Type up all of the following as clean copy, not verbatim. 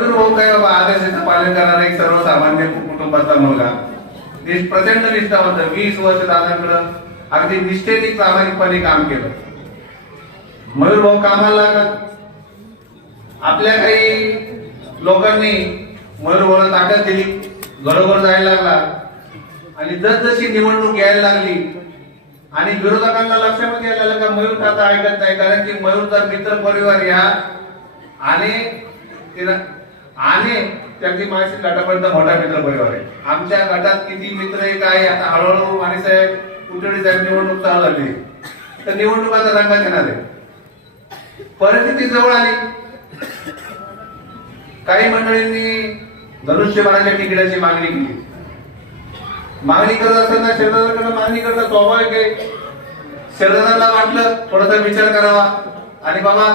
भाऊ काय बाबा आदर्शाचं पालन करणारा एक सर्वसामान्य कुटुंबाचा मुलगा, प्रचंड निष्ठावंत, 20 वर्ष दादांकडं अगदी निष्ठेने प्रामाणिकपणे काम केलं. मयूर भाऊ कामाला लागला. आपल्या काही लोकांनी मयूर भाऊला ताकद दिली, घरोघर जायला लागला आणि जसजशी निवडणूक यायला लागली आणि विरोधकांना लक्षामध्ये यायला लागला मयूर खाता ऐकत नाही, कारण की मयूरचा मित्र परिवार या आणि त्याची माझ्या गटापर्यंत मोठा मित्र परिवार आहे. आमच्या गटात किती मित्र आहे काय आता हळूहळू माने साहेब कुठे साहेब निवडणूक चालू लागली तर निवडणूक आता रंगात येणार आहे. परिस्थिती जवळ आली. काही मंडळींनी धनुष्यबाणाच्या तिकिटाची मागणी केली. मागणी करत असताना शरदाकडे मागणी करणं स्वाभाविक आहे. शरदाला वाटलं थोडासा विचार करावा आणि बाबा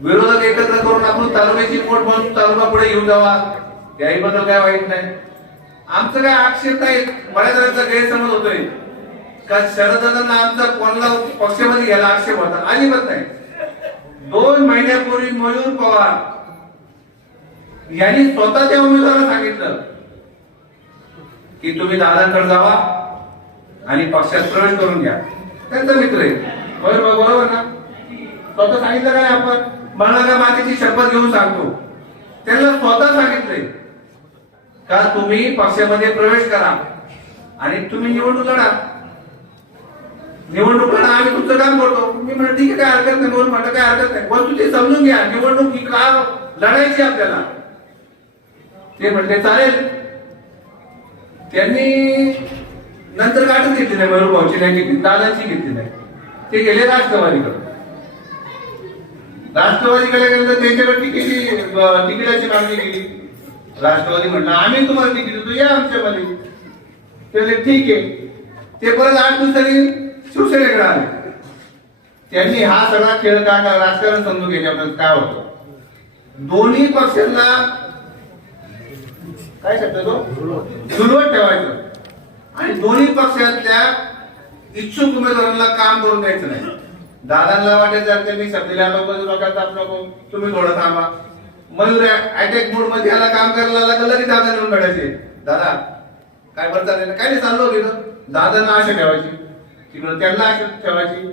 विरोधक एकत्र करून आपण तालुक्याची पोट बनवून तालुका पुढे घेऊन जावा, याही बद्दल काय वाईट नाही. आमचं काय आक्षेप नाही. बऱ्याच जणांचा गैरसमज होतोय का शरदांना आमचा कोणला पक्षामध्ये घ्यायला आक्षेप होता. अजिबात नाही. 2 महिन्यापूर्वी मयूर पवार यांनी स्वतः त्या उमेदवाराला सांगितलं की तुम्ही दादांकडे जावा आणि पक्षात प्रवेश करून घ्या. त्यांचा मित्र आहे मयूर, बरोबर ना? स्वतः सांगितलं काय आपण मला मातेची शपथ घेऊन सांगतो. त्यांना स्वतः सांगितलंय का तुम्ही पक्षामध्ये प्रवेश करा आणि तुम्ही निवडणूक लढा. निवडणूक लढा, आम्ही तुमचं काम करतो. मी म्हणलं ठीक आहे, काय हरकत नाही. म्हणून म्हटलं काय हरकत नाही, पण तुम्ही समजून घ्या निवडणूक ही का लढायची आपल्याला. ते म्हटले चालेल. त्यांनी नंतर गाठच घेतली नाही, मयूर भाऊची नाही घेतली, दादाची घेतली नाही. ते गेले राष्ट्रवादीकडे. राष्ट्रवादीकडे गेलं तर त्यांच्याकडे तिकिटाची मागणी केली. राष्ट्रवादी म्हटलं आम्ही तुम्हाला तिकीट देतो, या आमच्यामध्ये. ते ठीक आहे. ते परत 8 दिवसांनी शिवसेनेकडे आले. त्यांनी हा सगळा खेळ का राजकारण समजून घेण्याबद्दल काय होतं. दोन्ही पक्षांना काय शब्द तो जुलवत ठेवायचं आणि दोन्ही पक्षातल्या इच्छुक उमेदवारांना काम करून द्यायचं नाही. दादांना वाटायचं त्यांनी शब्दला लोकांचा नको, तुम्ही थोडं थांबा. मयूर अटॅक मोड मध्ये याला काम करायला लागलं की दादा निवडून काढायचे. दादा काय बरं चाललं काय नाही चाललो गेलं. दादांना आशा ठेवायची, तिकडं त्यांना आशा ठेवायची.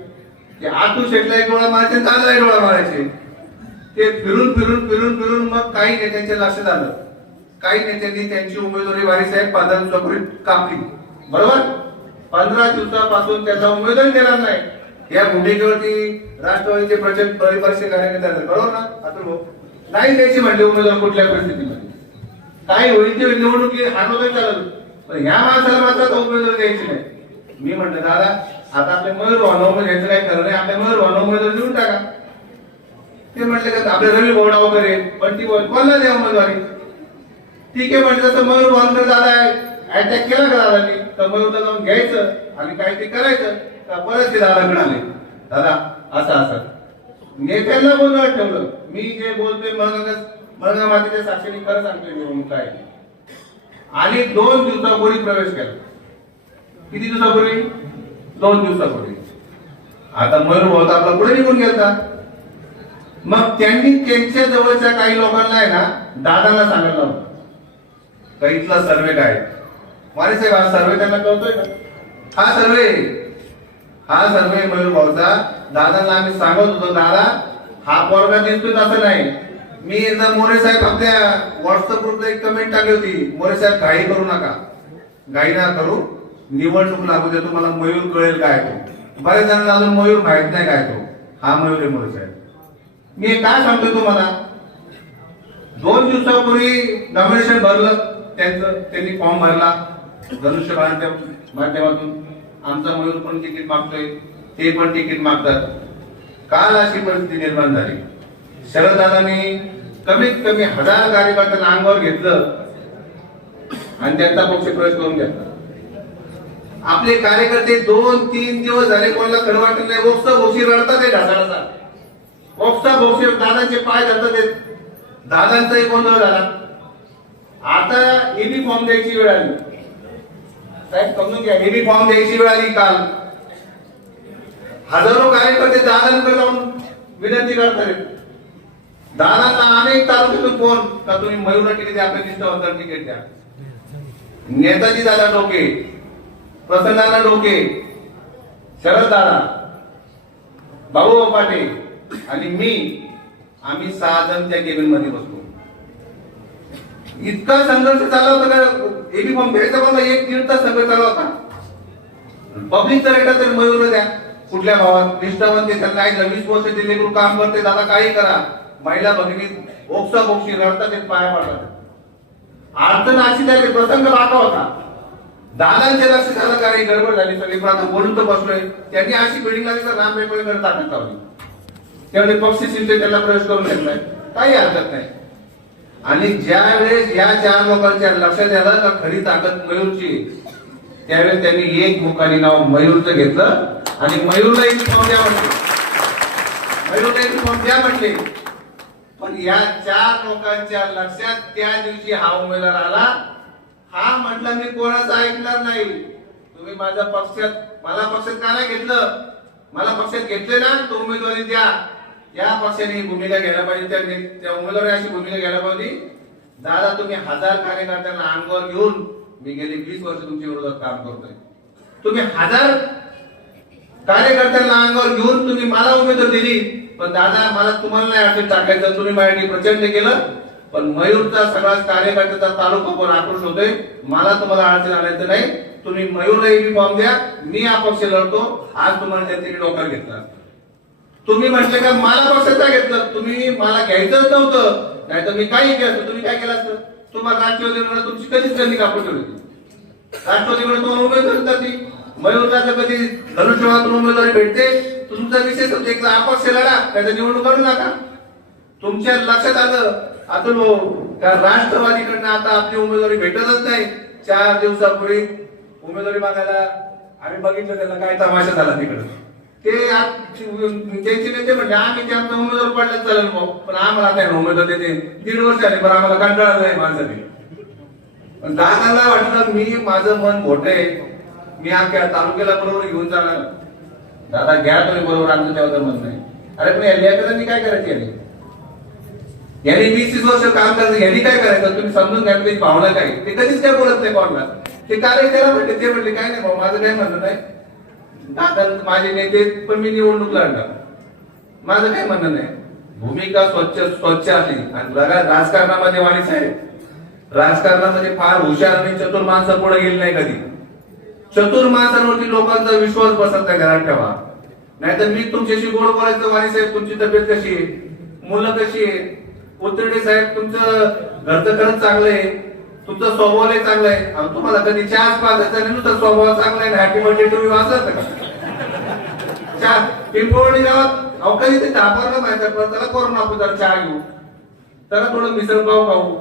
ते आतून शेटला एक डोळा मारायचे, दादाला एक डोळा मारायचे. ते फिरून फिरून फिरून फिरून मग काही नेत्यांच्या लक्षात आलं. काही नेत्यांनी त्यांची उमेदवारी वारीसाहेब 15 दिवसापूर्वी कापली. बरोबर, 15 दिवसापासून त्याचा उमेदवारी देणार नाही. या भूमिकेवरती राष्ट्रवादीचे प्रचंड बरेचसे कार्यकर्ते आहेत. बरोबर ना? आता नाही द्यायची म्हणले उमेदवार कुठल्या परिस्थितीमध्ये. काय होईल ते निवडणुकी हाणवतच चालत, पण ह्या माणसाला मात्र तो उमेदवार द्यायची नाही. मी म्हटलं दादा आता आपल्या मयूर वाहनावर घ्यायचं काय खरं नाही, आपल्या मयूर वाहनावर उमेदवार देऊन टाका. ते म्हटले का आपल्या रवी बोर्डा वगैरे पण ती कोणाला द्या उमेदवारी. ठीक आहे म्हटलं तर मयूर वाहनकर दादा अटॅक केला का दादानी तर मयूरला जाऊन घ्यायचं आणि काय ते करायचं. परत ते दादाकडे आले, दादा असं असं नेत्यांना बोलवत ठेवलं. मी जे बोलतोय मळगा मातेच्या साक्षीने खरं सांगतोय निवडणूक काय. आणि 2 दिवसापूर्वी प्रवेश केला. किती दिवसापूर्वी? 2 दिवसापूर्वी. आता मयूर भाऊ आपला पुढे निघून गेला. मग त्यांनी त्यांच्या जवळच्या काही लोकांना आहे ना दादांना सांगितलं होतं का इथला सर्वे काय. मारे साहेब हा सर्वे त्यांना कळतोय का? हा सर्वे मयूर भाऊचा. दादांना आम्ही सांगत होतो दादा हा पोरगा दिसतोय असं नाही. मी एकदा मोरे साहेब आपल्या व्हॉट्सअप ग्रुपला एक कमेंट टाकली होती, मोरे साहेब घाई करू नका, घाई ना करू, निवडणूक लागू दे, तुम्हाला मयूर कळेल काय तो. बऱ्याच जणांना अजून मयूर माहित नाही काय तो. हा मयूर आहे मोरे साहेब. मी काय सांगतोय तुम्हाला, 2 दिवसापूर्वी नॉमिनेशन भरलं त्यांचं. त्यांनी फॉर्म भरला धनुष्यबाणाच्या माध्यमातून. आमचा मयूर पण तिकीट मागतोय, ते पण तिकीट मागतात. काल अशी परिस्थिती निर्माण झाली. शरददादांनी कमीत कमी 1000 कार्यकर्त्यांना अंगावर घेतलं आणि त्यांचा पक्ष प्रवेश करून घेतला. आपले कार्यकर्ते 2-3 दिवस झाले कोणाला खरं वाटत नाही. बोक्सा बोक्षी रडतात ढासाळाचा. बोक्सा बोक्षी दादांचे पाय धरतात. दादांचाही गोंधळ झाला. आता एबी फॉर्म द्यायची वेळ आली. साहेब समजून घ्या, एबी फॉर्म द्यायची वेळ आली. काल हजारो कार्यकर्ते दादांकडे जाऊन विनंती करतात. दादांना अनेक तालुक्यातून फोन का तुम्ही मयूरला तिकीट द्या, आपल्या निष्ठावंतांना तिकीट द्या. नेताजी दादा डोके, प्रसन्नाना डोके, शरद दादा, भाऊ पाटील आणि मी, आम्ही 6 जण त्या केबिन मध्ये बसलो. इतका संघर्ष चालला होता का एबी फॉर्म घ्यायचा मला 1-1.5 तास संघर्ष चालला होता. पब्लिकचा रेटा तरी मयूरला द्या, कुठल्या भावात निष्ठावंत त्यांना काय 20 वर्ष दिल्लीकडून काम करते, दादा काही करा. महिला भगिनी ओक्सा बोक्षी रडतात, ते पाया पडतात. अडचण अशी झाली, प्रसंग बाका होता. दादांचे लक्ष झालं काही गडबड झाली सगळी, पण आता बोलून तर बसलोय. त्यांनी अशी बिल्डिंग आली तर राम पेपरकडे टाकत लावली. त्यामुळे पक्षी चिंते त्याला प्रवेश करून घेतलाय, काही हरकत नाही. आणि ज्या वेळेस या 4 लोकांच्या लक्षात आलं का खरी ताकद मयूरची, त्यावेळेस त्यांनी एक मुखाने नाव मयूरचं घेतलं आणि मयूरला एक फॉर्म द्या म्हटले, मयूरला एक फॉर्म द्या म्हटले. पण या 4 लोकांच्या लक्षात त्या दिवशी हा उमेदवार आला. हा म्हटलं मी कोणाचं ऐकणार नाही, तुम्ही माझ्या पक्षात, मला पक्षात का नाही घेतलं, मला पक्षात घेतले ना तो उमेदवारी द्या. या पक्षाने भूमिका घ्यायला पाहिजे, त्या उमेदवारी अशी भूमिका घ्यायला पाहिजे. दादा तुम्ही 1000 कार्यकर्त्यांना अंगावर घेऊन मी गेले 20 वर्ष तुमच्या विरोधात काम करतोय. तुम्ही 1000 कार्यकर्त्यांना अंगावर घेऊन तुम्ही मला उमेदवारी दिली, पण दादा मला तुम्हाला नाही अडचण टाकायचं, तुम्ही माझ्यासाठी प्रचंड केलं. पण मयूरचा सगळा कार्यकर्त्याचा तालुका पण आक्रोश होतोय, मला तुम्हाला अडचण आणायचं नाही. तुम्ही मयूरला एबी फॉर्म द्या, मी अपक्ष लढतो. आज तुम्हाला त्यांनी डोक्यावर घेतला. तुम्ही म्हटले का मला पक्षाचा घेतलं, तुम्ही मला घ्यायचंच नव्हतं, नाही तर मी काही केलं. तुम्ही काय केलं असतं, तुम्हाला राष्ट्रवादीमुळे तुमची कधीच कधी कापड होती. राष्ट्रवादीमुळे तुम्हाला उमेदवारी जाती, मयूरला कधी धनुष्यबाणातून उमेदवारी भेटते. तुमचा विषय होता एकदा अपक्ष लढा, त्याचा निवडणूक करू नका. तुमच्या लक्षात आलं अतुल भाऊ का राष्ट्रवादीकडनं आता आपली उमेदवारी भेटतच नाही. 4 दिवसापूर्वी उमेदवारी मागायला आम्ही बघितलं, त्याला काय तमाशा झाला तिकडे. ते त्यांचे नेते म्हणजे आम्ही ते आमचा उमेदवार पडल्याच चालेल भाऊ, पण आम्हाला काय उमेदवार देते 1.5 वर्ष आले, पण आम्हाला कंटाळा नाही माणसाने. पण दादाला वाटलं मी माझं मन मोठं आहे, मी आमच्या तालुक्याला बरोबर घेऊन जाणार. दादा घ्या तुम्ही बरोबर, आमचं तेव्हा मन नाही. अरे पण या लेकरांनी काय करायचं, यांनी 20 वर्ष काम करायचं, यांनी काय करायचं तुम्ही समजून घ्या. त्याची भावना काय, ते कधीच काय बोलत नाही कोणाला. ते कार्य त्याला म्हटले, ते म्हटले काय नाही भाऊ माझं काय म्हणणं नाही. दादा माझे नेते पण मी निवडणूक लढणार, माझं काय म्हणणं नाही. भूमिका स्वच्छ असली. आणि बघा राजकारणामध्ये वाणी साहेब, राजकारणामध्ये फार हुशार आणि चतुर माणसं पुढे गेली नाही कधी. चतुर माणसांवरती लोकांचा विश्वास बसत नाही, घरात ठेवा. नाहीतर मी तुमच्याशी गोड बोलायचं, वाणी साहेब तुमची तब्येत कशी आहे, मुलं कशी आहे, उतरडे साहेब तुमचं घरचं खरंच चांगलं आहे, तुमचा स्वभावही चांगला आहे. तुम्हाला कधी चहा पाजायचा नाही, नुसता स्वभाव चांगला आहे. हॅपी बर्थडे टू यू वाचत का चहा पिंपळवणी गावात अहो कधी ते दाखवलं माहिती आहे, त्याला करून आपण जरा चहा घेऊ, त्याला थोडं मिसळपाव खाऊ.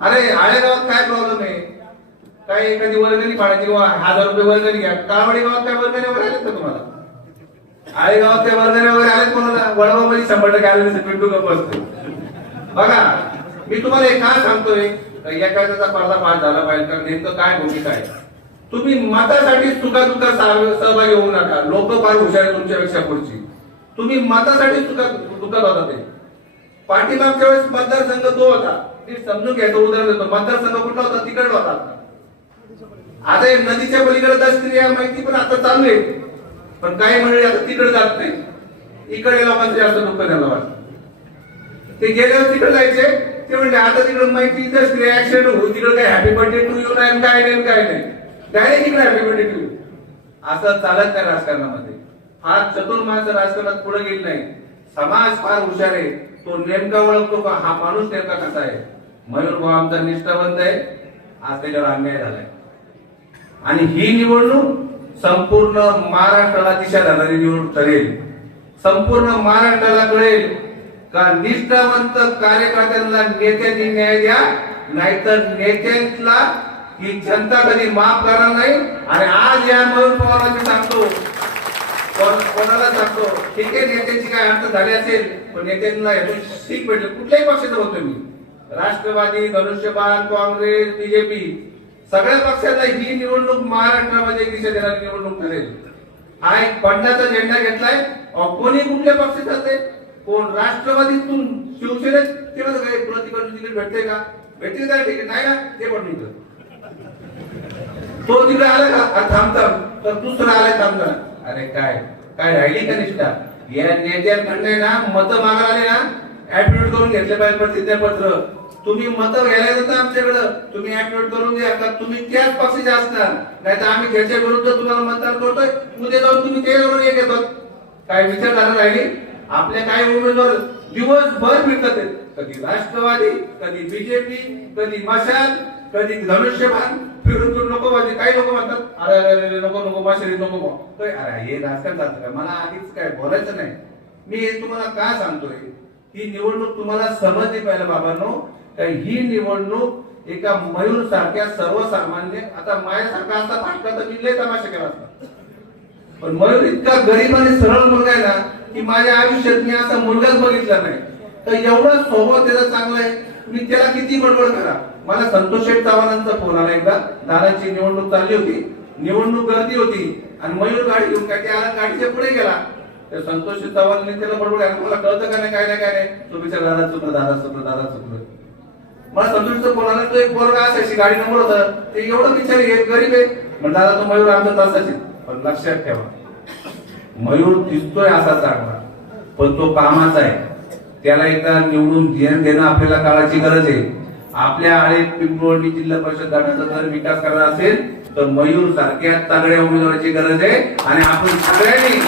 अरे आळे गावात काय प्रॉब्लेम आहे, काय एखादी वर्गणी फाडायची, 1000 रुपये वर्गणी घ्या. काळवाडी गावात काय वर्गणी वगैरे आलेत का तुम्हाला? आळे गावात काय वर्गणी वगैरे आलेत कोणाला? वडगावमध्ये 100% आलेले पिंटू गप असतो. बघा मी तुम्हाला एक काय सांगतोय, एखाद्याचा पर्दाफाश झाला पाहिजे का नेमकं काय भूमिका आहे. तुम्ही मतासाठी चुका सहभागी होऊ नका. लोक फार हुशार आहे तुमच्यापेक्षा पुढची. तुम्ही मतासाठी चुकत होता. ते पाठीमागच्या वेळेस मतदारसंघ तो होता, समजून घ्यायचं उदाहरण देतो. मतदारसंघ कुठला होता? तिकडला होता. आता नदीच्या पलीकडे दशक्रिया माहिती पण आता चालू आहे, पण काही मंडळी आता तिकडे जात नाही. इकडे लोकांचं जास्त दुःख त्यांना वाटतं. ते गेल्यावर तिकडे जायचे, ते म्हणजे आता तिकडे माहिती दशक्रिया ऍक्सिडेंट होऊ, तिकडे काय हॅपी बर्थडे टू यू नाही, काय नाही काय नाही, डायरेक्ट तिकडे हॅपी बर्थडे टू यू. असं चालत नाही राजकारणामध्ये. फार चतुर माणसं राजकारणात पुढे गेली नाही. समाज फार हुशार आहे, तो नेमका ओळखतो का हा माणूस नेमका कसा आहे. मयूर भाऊ आमचा निष्ठावंत आहे, आज त्याच्यावर अन्याय झालाय. आणि ही निवडणूक संपूर्ण महाराष्ट्राला दिशा देणारी निवडणूक ठरेल. संपूर्ण महाराष्ट्राला कळेल का निष्ठावंत कार्यकर्त्यांना नेत्यांनी न्याय द्या, नाहीतर नेत्यांना ही जनता कधी माफ करणार नाही. आणि आज या मयूर पवारांनी सांगतो, कोणाला सांगतो, ठीक आहे नेत्यांची काय अडचण झाली असेल, पण नेत्यांना यातून शिक भेटले. कुठल्याही पक्षाचा होतो मी, राष्ट्रवादी, धनुष्यबाण, काँग्रेस, बीजेपी, सगळ्या पक्षांना ही निवडणूक महाराष्ट्रामध्ये दिशा देणारी निवडणूक ठरेल. हा एक बंडाचा झेंडा घेतलाय. कोणी कुठल्या पक्षात जाते, कोण राष्ट्रवादीतून शिवसेनेत तेव्हा काय तुला तिकडून तिकीट भेटते का? भेटते का तिकीट? नाही ना, ते पण नाही. तो तिकडे आला का? थांबतात. तर दुसरा आलाय थांबतात. अरे काय काय राहिली का निष्ठा? या नेत्यांकडे ना मतं मागायला आले ना, ऍडमिट करून घेतले पाहिजे प्रतिज्ञापत्र. तुम्ही मतं घ्यायला येतात आमच्याकडं, तुम्ही ऍडमिट करून द्या का तुम्ही त्याच पक्षाचे असणार, नाही तर आम्ही त्याच्या विरुद्ध तुम्हाला मतदान करतोय, उद्या जाऊन तुम्ही त्याच्यावर एक येतात. काय विचारधारा राहिली? आपल्या काही उमेदवार दिवसभर फिरतात, कधी राष्ट्रवादी, कधी बीजेपी, कधी मशाल, कधी धनुष्यबाण, फिरून नको पाहिजे. काही लोक म्हणतात अरे अरे नको नको माशेरी नको. अरे हे राजकारण जातं का? मला आधीच काय बोलायचं नाही. मी हे तुम्हाला का सांगतोय, ही निवडणूक तुम्हाला समजली पाहिजे बाबांनो. ही निवडणूक एका मयूर सारख्या सर्वसामान्य, आता माझ्यासारखा असा फाटका तर मी लय तमाशा केला असता, पण मयूर इतका गरीब आणि सरळ मुलगा आहे ना की माझ्या आयुष्यात मी असा मुलगाच बघितला नाही. तर एवढा स्वभाव त्याचा चांगला आहे, मी त्याला किती बडबड करा. मला संतोष शेठ चव्हाणांचा फोन आला एकदा, दादांची निवडणूक चालली होती, निवडणूक गर्दी होती आणि मयूर गाडी घेऊन काय त्या गाडीच्या पुढे गेला. तर संतोष शेठ चव्हाणांनी त्याला बडबड मला कळतं का नाही काय नाही काय नाही, तो बिचार दादा चुकलं दादा चुकलं दादा चुकलं. मला संतोषचा फोन आला, तो एक पोरगा असायची गाडी नंबर होता, ते एवढं बिचारी गरीब आहे. पण दादा तो मयूर आमचा तासाची. पण लक्षात ठेवा, मयूर दिसतोय असा चांगला, पण तो कामाचा आहे. त्याला एकदा निवडून देणं आपल्याला काळाची गरज आहे. आपल्या आळे पिंपळवंडी जिल्हा परिषद गटाचा जर विकास करायचा असेल तर मयूर सारख्या तगड्या उमेदवाराची गरज आहे. आणि आपण सगळ्यांनी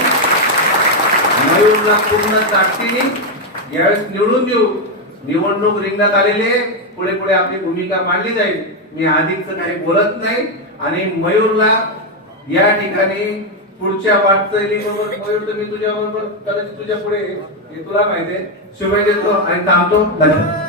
मयूरला पूर्ण ताकदीने यावेळेस निवडून देऊ. निवडणूक रिंगणात आलेले, पुढे पुढे आपली भूमिका मांडली जाईल. मी अधिकच काही बोलत नाही. आणि मयूरला या ठिकाणी पुढच्या वाटचालीबरोबर मयूर तर मी तुझ्या बरोबर कदाचित तुझ्या पुढे, हे तुला माहिती आहे, शुभेच्छा देतो आणि थांबतो. धन्यवाद.